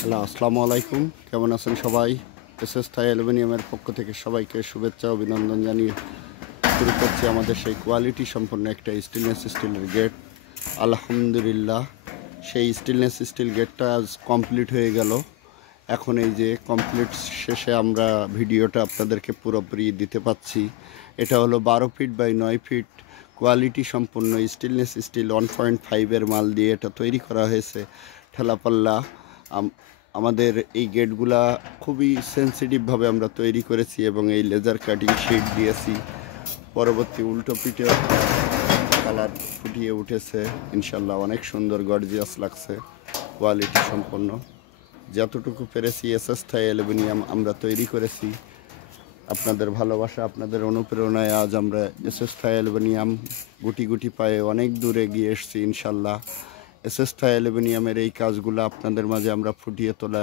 Hello, আসসালামু আলাইকুম। কেমন আছেন সবাই? এসএস থাই অ্যালুমিনিয়ামের পক্ষ থেকে সবাইকে শুভেচ্ছা অভিনন্দন জানিয়ে শুরু করছি আমাদের সেই কোয়ালিটি সম্পন্ন একটা স্টেনলেস স্টিলের গেট। আলহামদুলিল্লাহ, সেই স্টেনলেস স্টিল গেটটা আজ কমপ্লিট হয়ে গেল। এখন এই যে কমপ্লিট শেষে আমরা ভিডিওটা আপনাদেরকে পুরোপুরি দিতে পাচ্ছি। এটা হলো 12 ফিট বাই 9 ফিট কোয়ালিটি সম্পন্ন স্টেনলেস স্টিল 1.5-এর মাল দিয়ে এটা তৈরি করা হয়েছে। ঠেলাপাল্লা আমাদের এই গেটগুলা খুবই সেন্সিটিভভাবে আমরা তৈরি করেছি এবং এই লেজার কাটিং শিট দিয়েছি। পরবর্তী উল্টো পিঠে কালার ফুটিয়ে উঠেছে, ইনশাল্লাহ অনেক সুন্দর গর্জিয়াস লাগছে, কোয়ালিটি সম্পন্ন। যতটুকু পেরেছি এসএস থাই অ্যালুমিনিয়াম আমরা তৈরি করেছি। আপনাদের ভালোবাসা, আপনাদের অনুপ্রেরণায় আজ আমরা এসএস থাই অ্যালুমিনিয়াম গুটি গুটি পায়ে অনেক দূরে এগিয়ে এসেছি ইনশাল্লাহ। এসএস থাই অ্যালুমিনিয়ামের এই কাজগুলো আপনাদের মাঝে আমরা ফুটিয়ে তোলা,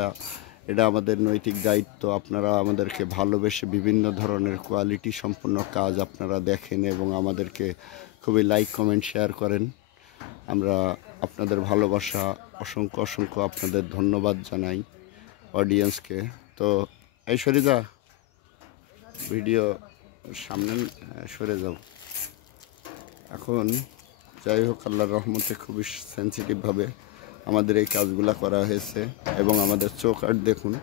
এটা আমাদের নৈতিক দায়িত্ব। আপনারা আমাদেরকে ভালোবেসে বিভিন্ন ধরনের কোয়ালিটি সম্পন্ন কাজ আপনারা দেখেন এবং আমাদেরকে খুবই লাইক কমেন্ট শেয়ার করেন। আমরা আপনাদের ভালোবাসা অসংখ্য অসংখ্য আপনাদের ধন্যবাদ জানাই অডিয়েন্সকে। তো এই সরিদা ভিডিও সামনে সরে যাও। এখন যাই হোক, আল্লাহর রহমতে খুবই সেন্সিটিভভাবে আমাদের এই কাজগুলো করা হয়েছে এবং আমাদের চোখ আর দেখুন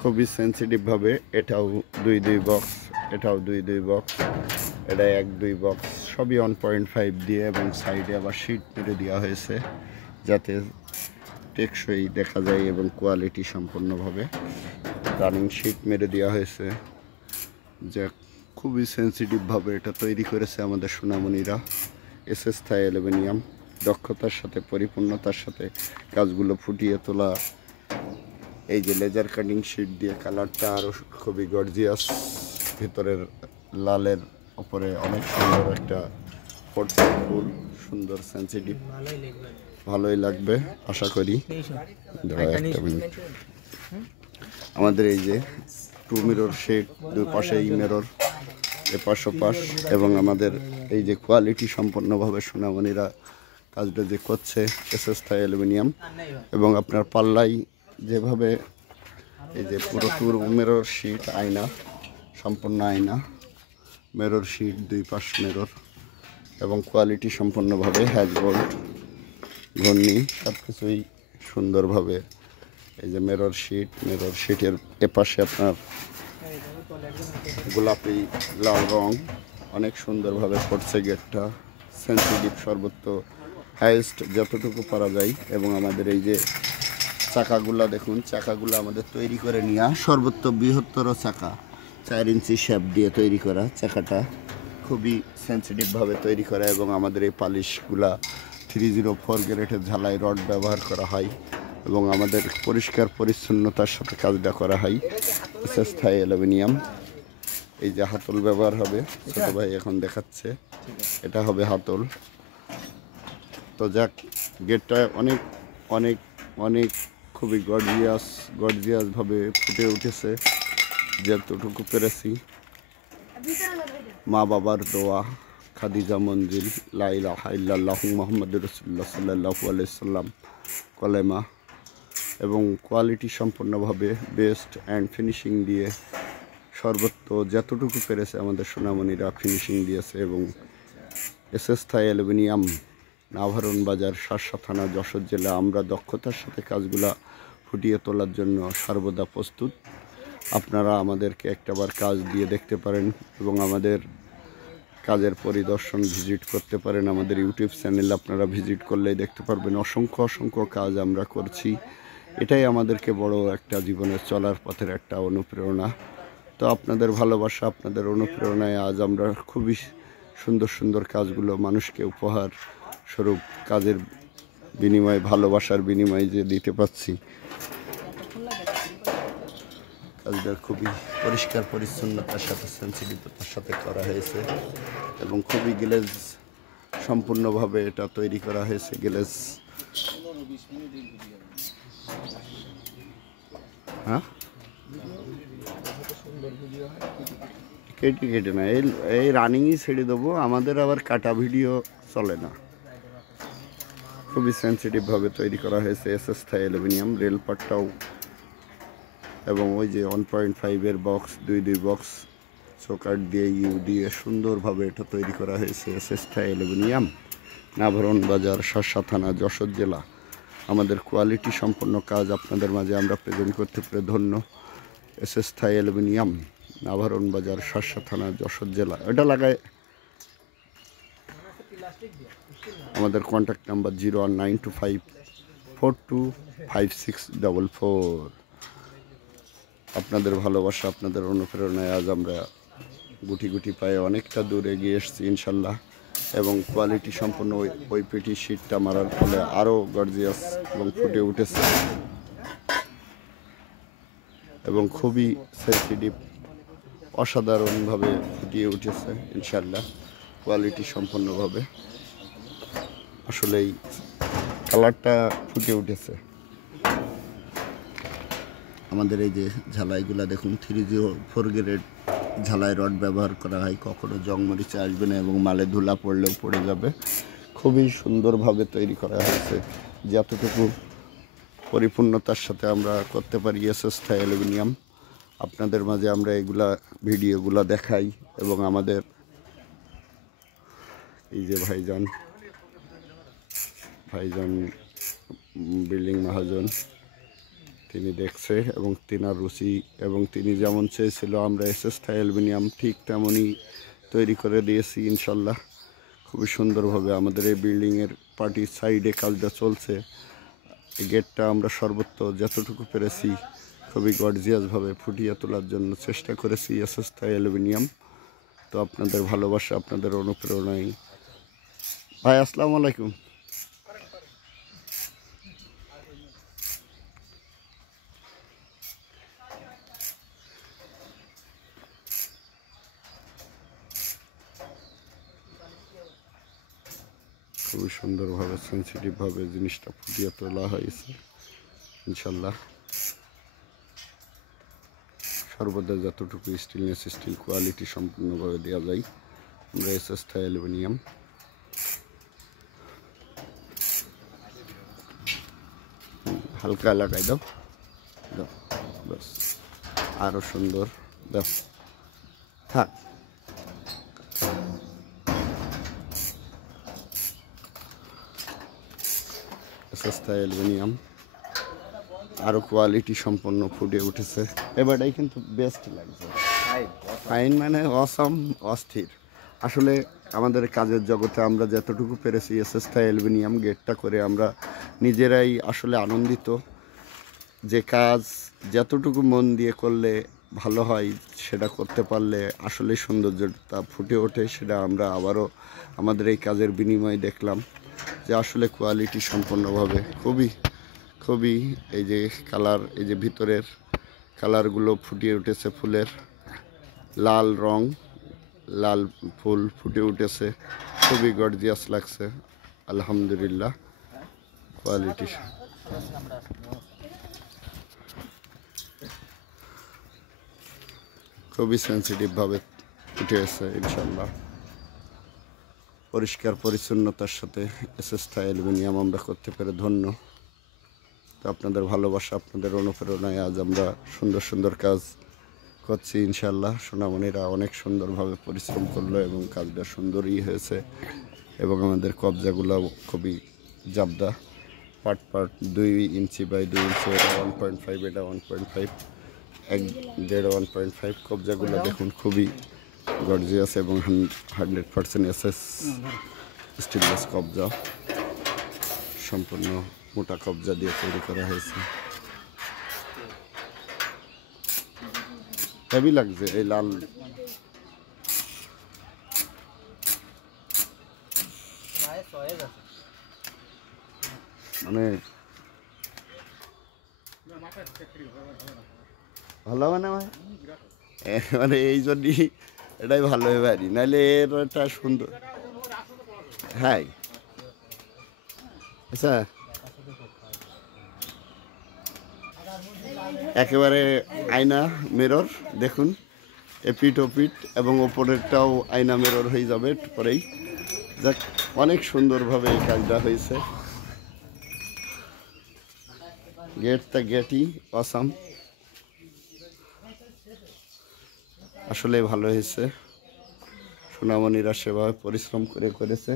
খুবই সেন্সিটিভভাবে। এটাও 2-2 বক্স, এটাও 2-2 বক্স, এটা 1-2 বক্স, সবই 1.5 দিয়ে এবং সাইডে আবার শিট মেরে দেওয়া হয়েছে যাতে টেকসই দেখা যায় এবং কোয়ালিটি সম্পন্নভাবে রানিং শিট মেরে দেওয়া হয়েছে। যা খুবই সেন্সিটিভভাবে এটা তৈরি করেছে আমাদের সোনামণিরা। এসএস থাই অ্যালুমিনিয়াম দক্ষতার সাথে পরিপূর্ণতার সাথে কাজগুলো ফুটিয়ে তোলা। এই যে লেজার কাটিং শিট দিয়ে কালারটা আরও খুবই গর্জিয়াস, ভিতরের লালের ওপরে অনেক সুন্দর একটা ফুল, সুন্দর সেন্সিটিভ, ভালোই লাগবে আশা করি। একটা মিনিট, আমাদের এই যে 2 মিরর শেড, দুই পাশে মিরর, এপাশ ওপাশ, এবং আমাদের এই যে কোয়ালিটি সম্পন্নভাবে সোনামণিরা কাজটা যে করছে এসএস থাই অ্যালুমিনিয়াম, এবং আপনার পাল্লাই যেভাবে এই যে পুরো মেরর শিট, আয়না, সম্পূর্ণ আয়না, মেরর শিট, দুই পাশ মেরর এবং কোয়ালিটি সম্পন্নভাবে হ্যাজবোল্ট, ঘূর্ণি সব কিছুই সুন্দরভাবে। এই যে মেরর শিটের এপাশে আপনার গোলাপি লাল রং অনেক সুন্দরভাবে পড়ছে। গেটটা সেন্সিটিভ সর্বোচ্চ হাইয়েস্ট যতটুকু পারা যায়। এবং আমাদের এই যে চাকাগুলা দেখুন, চাকাগুলো আমাদের তৈরি করে নেওয়া সর্বোচ্চ বৃহত্তর চাকা, 4 ইঞ্চি শেপ দিয়ে তৈরি করা। চাকাটা খুবই সেন্সিটিভভাবে তৈরি করা এবং আমাদের এই পালিশগুলা 304 গ্রেডের ঝালাই রড ব্যবহার করা হয় এবং আমাদের পরিষ্কার পরিচ্ছন্নতার সাথে কাজটা করা হয়। এসএস থাই অ্যালুমিনিয়াম। এই যে হাতল ব্যবহার হবে, ছোটো ভাই এখন দেখাচ্ছে, এটা হবে হাতল। তো যাক, গেটটা অনেক অনেক অনেক খুবই গর্জিয়াসভাবে ফুটে উঠেছে যতটুকু পেরেছি। মা বাবার দোয়া, খাদিজা মঞ্জিল, লা ইলাহা ইল্লাল্লাহু মুহাম্মাদুর রাসূলুল্লাহ সাল্লাল্লাহু আলাইহি সাল্লাম, কলেমা, এবং কোয়ালিটি সম্পন্নভাবে বেস্ট অ্যান্ড ফিনিশিং দিয়ে সর্বত্র যতটুকু পেরেছে আমাদের সোনামণিরা ফিনিশিং দিয়েছে। এবং এসএস থাই অ্যালুমিনিয়াম, নাভারণ বাজার, শার্শা থানা, যশোর জেলা। আমরা দক্ষতার সাথে কাজগুলা ফুটিয়ে তোলার জন্য সর্বদা প্রস্তুত। আপনারা আমাদেরকে একটাবার কাজ দিয়ে দেখতে পারেন এবং আমাদের কাজের পরিদর্শন ভিজিট করতে পারেন। আমাদের ইউটিউব চ্যানেল আপনারা ভিজিট করলেই দেখতে পারবেন অসংখ্য অসংখ্য কাজ আমরা করছি। এটাই আমাদেরকে বড় একটা জীবনের চলার পথের একটা অনুপ্রেরণা। তো আপনাদের ভালোবাসা, আপনাদের অনুপ্রেরণায় আজ আমরা খুবই সুন্দর সুন্দর কাজগুলো মানুষকে উপহার স্বরূপ কাজের বিনিময়ে, ভালোবাসার বিনিময়ে যে দিতে পারছি। কাজটা খুবই পরিষ্কার পরিচ্ছন্নতার সাথে, সেন্সিটিভতার সাথে করা হয়েছে এবং খুবই গ্লেজ সম্পূর্ণভাবে এটা তৈরি করা হয়েছে। গ্লেজ, হ্যাঁ, কেটে না, এই রানিংই ছেড়ে দেবো, আমাদের আবার কাটা ভিডিও চলে না। খুবই সেন্সিটিভভাবে তৈরি করা হয়েছে এসএস থাই অ্যালুমিনিয়াম। রেলপাটটাও এবং ওই যে 1.5-এর বক্স, দুই বক্স চোকাট দিয়ে ইউ দিয়ে সুন্দরভাবে এটা তৈরি করা হয়েছে এসএস থাই অ্যালুমিনিয়াম। নাভারণ বাজার, শার্শা থানা, যশোর জেলা। আমাদের কোয়ালিটি সম্পন্ন কাজ আপনাদের মাঝে আমরা প্রেজেন্ট করতে পেরে ধন্য। এসএস থাই অ্যালুমিনিয়াম, নাভারণ বাজার, শার্শা থানা, যশোর জেলা। এটা লাগায় আমাদের কন্ট্যাক্ট নাম্বার 01925425644। আপনাদের ভালোবাসা, আপনাদের অনুপ্রেরণায় আজ আমরা গুটি গুটি পায়ে অনেকটা দূর এগিয়ে এসেছি ইনশাল্লাহ। এবং কোয়ালিটি সম্পন্ন ওই পেটি শিটটা মারার ফলে আরও গর্জিয়াস এবং ফুটে উঠেছে এবং খুবই সেন্সিটিভ, অসাধারণভাবে ফুটিয়ে উঠেছে ইনশাল্লাহ কোয়ালিটি সম্পন্নভাবে। আসলেই কালারটা ফুটে উঠেছে। আমাদের এই যে ঝালাইগুলা দেখুন, 304 গ্রেড ঝালাই রড ব্যবহার করা হয়, কখনো জং মরিচে আসবে না এবং মালে ধুলা পড়লেও পড়ে যাবে। খুবই সুন্দরভাবে তৈরি করা হয়েছে, যতটুকু পরিপূর্ণতার সাথে আমরা করতে পারি এসএস থাই অ্যালুমিনিয়াম। আপনাদের মাঝে আমরা এগুলা ভিডিওগুলা দেখাই এবং আমাদের এই যে ভাইজান বিল্ডিং মহাজন তিনি দেখছে এবং তিনার রুচি এবং তিনি যেমন চেয়েছিল আমরা এসএস থাই অ্যালুমিনিয়াম ঠিক তেমনই তৈরি করে দিয়েছি ইনশাল্লাহ। খুবই সুন্দরভাবে আমাদের এই বিল্ডিংয়ের পার্টির সাইডে কাজটা চলছে। এই গেটটা আমরা সর্বত্র যতটুকু পেরেছি খুবই গর্জিয়াসভাবে ফুটিয়ে তোলার জন্য চেষ্টা করেছি এসএস থাই অ্যালুমিনিয়াম। তো আপনাদের ভালোবাসা, আপনাদের অনুপ্রেরণায়। ভাই আসসালামু আলাইকুম। খুবই সুন্দরভাবে সেন্সিটিভভাবে জিনিসটা ফুটিয়ে তোলা হয়েছে ইনশাল্লাহ। সর্বদা যতটুকু স্টেনলেস স্টিল কোয়ালিটি সম্পূর্ণভাবে দেওয়া যায় আমরা এসএস থাই অ্যালুমিনিয়াম। হালকা লাগাই দাও, দাও ব্যাস, আরও সুন্দর দাও। হ্যাঁ, এসএস থাই অ্যালুমিনিয়াম আরও কোয়ালিটি সম্পন্ন ফুটে উঠেছে। এবারটাই কিন্তু বেস্ট লাগছে, ফাইন মানে অসম, অস্থির। আসলে আমাদের কাজের জগতে আমরা যতটুকু পেরেছি এসএস থাই অ্যালুমিনিয়াম গেটটা করে আমরা নিজেরাই আসলে আনন্দিত যে কাজ যতটুকু মন দিয়ে করলে ভালো হয়, সেটা করতে পারলে আসলে সৌন্দর্যতা ফুটে ওঠে। সেটা আমরা আবারও আমাদের এই কাজের বিনিময়ে দেখলাম যে আসলে কোয়ালিটি সম্পন্নভাবে খুবই এই যে কালার, এই যে ভিতরের কালারগুলো ফুটিয়ে উঠেছে, ফুলের লাল রং, লাল ফুল ফুটে উঠেছে, খুবই গর্জিয়াস লাগছে আলহামদুলিল্লাহ। কোয়ালিটি খুবই সেন্সিটিভভাবে উঠে এসে ইনশাল্লাহ। পরিষ্কার পরিচ্ছন্নতার সাথে এসএস থাই অ্যালুমিনিয়াম আমরা করতে পেরে ধন্য। তো আপনাদের ভালোবাসা, আপনাদের অনুপ্রেরণায় আজ আমরা সুন্দর সুন্দর কাজ করছি ইনশাল্লাহ। সোনামণিরা অনেক সুন্দরভাবে পরিশ্রম করলো এবং কাজটা সুন্দরই হয়েছে এবং আমাদের কবজাগুলো খুবই জাবদা, পার্ট 2 ইঞ্চি বাই 2 ইঞ্চি, এটা 1.5, এটা 1.5, 1.5 কবজাগুলো দেখুন খুবই গর্জিয়াস এবং 100% এসএস স্টেনলেস কবজা, সম্পূর্ণ মোটা কবজা দিয়ে তৈরি করা হয়েছে। হেভি লাগছে এই লাল, মানে ভালো হবে না ভাই, মানে এই জন্যই এটাই ভালো হবে পারি, নাহলে এর একটা সুন্দর। হ্যাঁ আচ্ছা, একেবারে আয়না মিরর দেখুন, এপিট ওপিট এবং ওপরেরটাও আয়না মিরর হয়ে যাবে একটু পরেই। যাক, অনেক সুন্দরভাবে এই কাজটা হয়েছে গেটটা গেটই অসাম, আসলে ভালো হয়েছে। সোনামণিরা সেভাবে পরিশ্রম করে করেছে।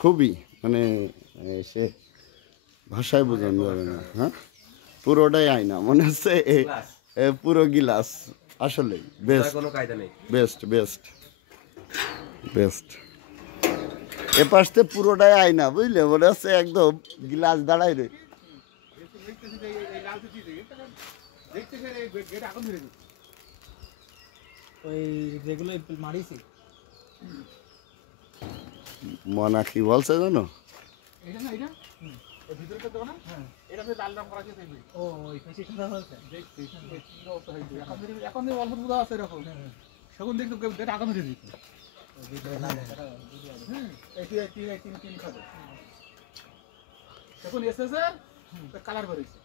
খুবই মানে সে ভাষায় বোঝানো যাবে না। হ্যাঁ, পুরোটাই আয়না মনে হচ্ছে পুরো গিলাস। আসলে বেস্ট বেস্ট বেস্ট বেস্ট। এ পাশে পুরোটাই আয়না, বুঝলে, মনে হচ্ছে একদম গিলাস দাঁড়াই রে। মনা কি বলছে জানো? এখন এসেছে কালার করেছে।